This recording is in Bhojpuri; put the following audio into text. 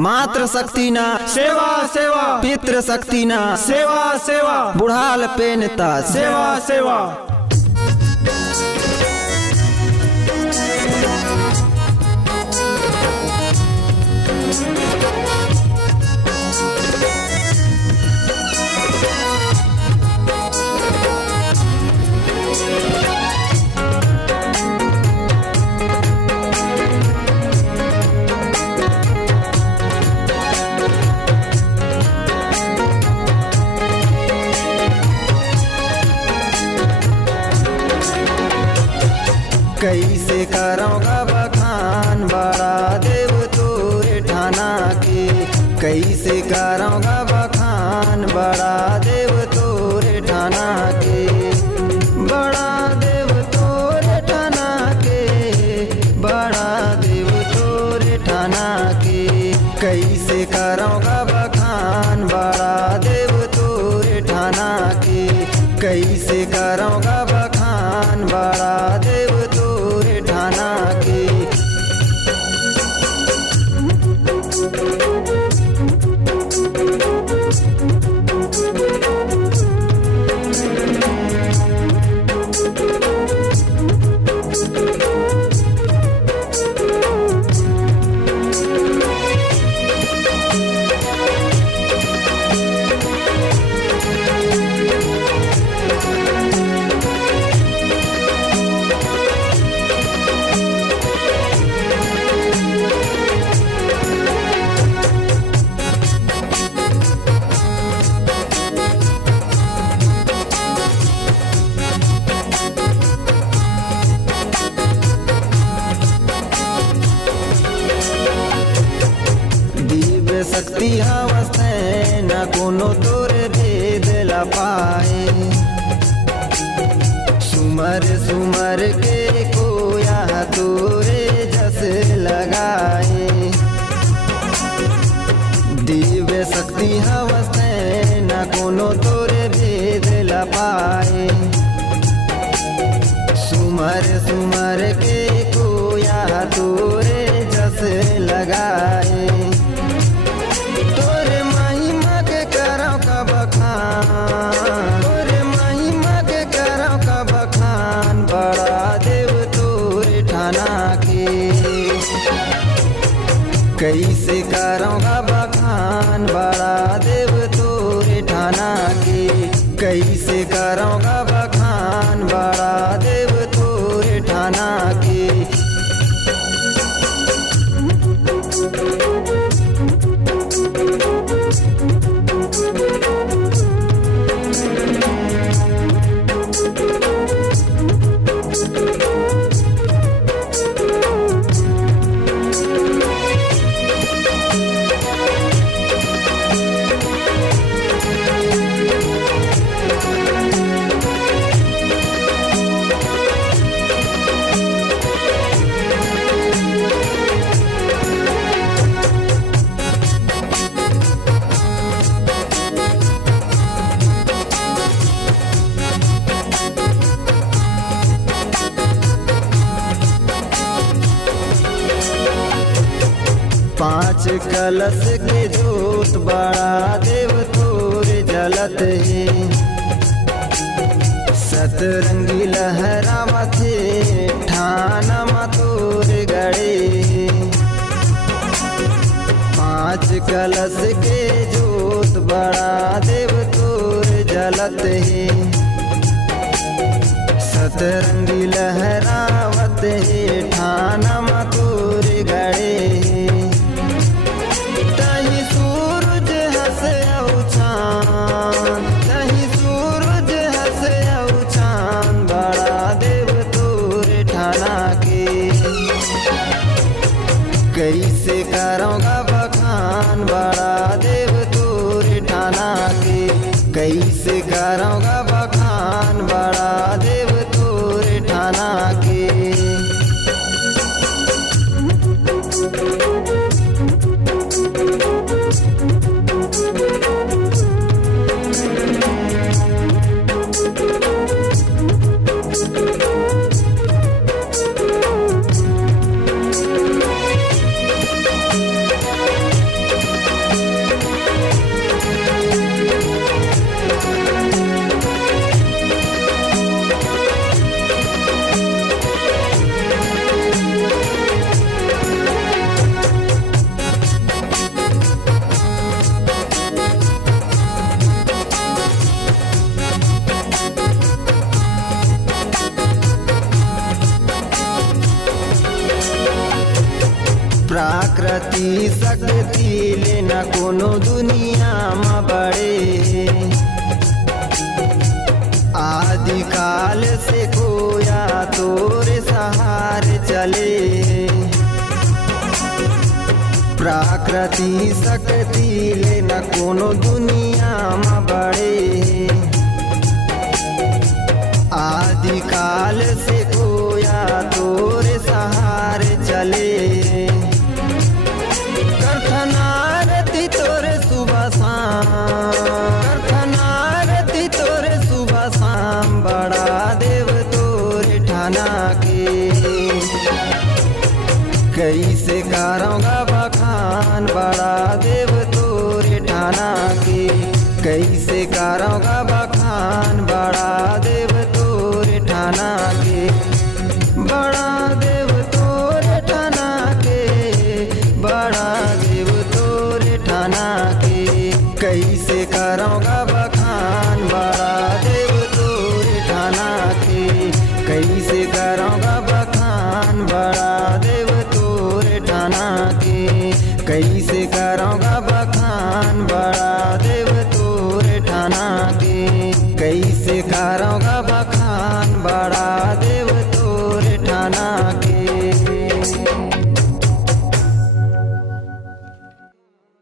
मातृ शक्ति ना सेवा सेवा, पितृ शक्ति ना सेवा सेवा, बुढ़ाल पेनता सेवा सेवा। कैसे करोगा बखान बड़ा देव तोरे ठाना के, कैसे करोगा बखान बड़ा देव तोरे ठाना के, बड़ा देव तोरे ठाना के, बड़ा देव तोरे ठाना के। कैसे करोगा बखान बड़ा देव तोरे ठाना के, कैसे करोगा बखान बड़ा देव तोरे ठाना के। शक्ति हवस्ते न कोनो तोरे भेद ला पाए, सुमर सुमर के कोया तोरे जस लगाए। दिव्य शक्ति हवस्ते न कोनो तोरे भेद ला पाए, सुमर सुमर के कोया तोरे जस लगाए। तोरे महिमा के करौ का बखान, तोरे महिमा के करौ का बखान बड़ा देव तोरे ठाना के। कैसे करौ का बखान बड़ा देव तोरे ठाना के, कैसे करौ का बखान बड़ा देव तोरे ठाना के। पांच कलश के जोत बड़ा देव तोरे जलत है, सतरंगी लहरा मथे ठाना मतोरे गड़े। पांच कलश के जोत बड़ा देव तोरे जलत है, सतरंगी लहरावत है ठाना मतोरे गड़े। तही सूरज हंसे औ चांद, तही सूरज हंसे औ चांद बड़ा देव तोरे ठाना के। कैसे करोगा बखान बड़ा देव तोरे ठाना के, कैसे करोगा बखान बड़ा देव तोरे ठाना के। प्राकृति शक्ति ले न कोनो दुनिया में बड़े। आदि काल से कोया तोरे सहारे चले। प्राकृति शक्ति ले न कोनो दुनिया में बड़े। आदि काल से कोया तोरे सहारे चले। करथनारती तोरे सुबह शाम, करथनारती तोरे सुबह शाम, बड़ा देव तोरे ठाना के। कैसे करूँगा बखान बड़ा देव तोरे ठाना के। कैसे करूँगा बखान बड़ा देव तोरे ठाना के। बड़ा देव तोरे ठाना के, बड़ा देव तोरे ठाना के। कैसे करूँगा बखान बड़ा देव तोरे ठाना के। कैसे करूँगा बखान बड़ा देव तोरे ठाना के। कैसे करूँगा बखान बड़ा देव तोरे ठाना के। कैसे करूँगा बखान बड़ा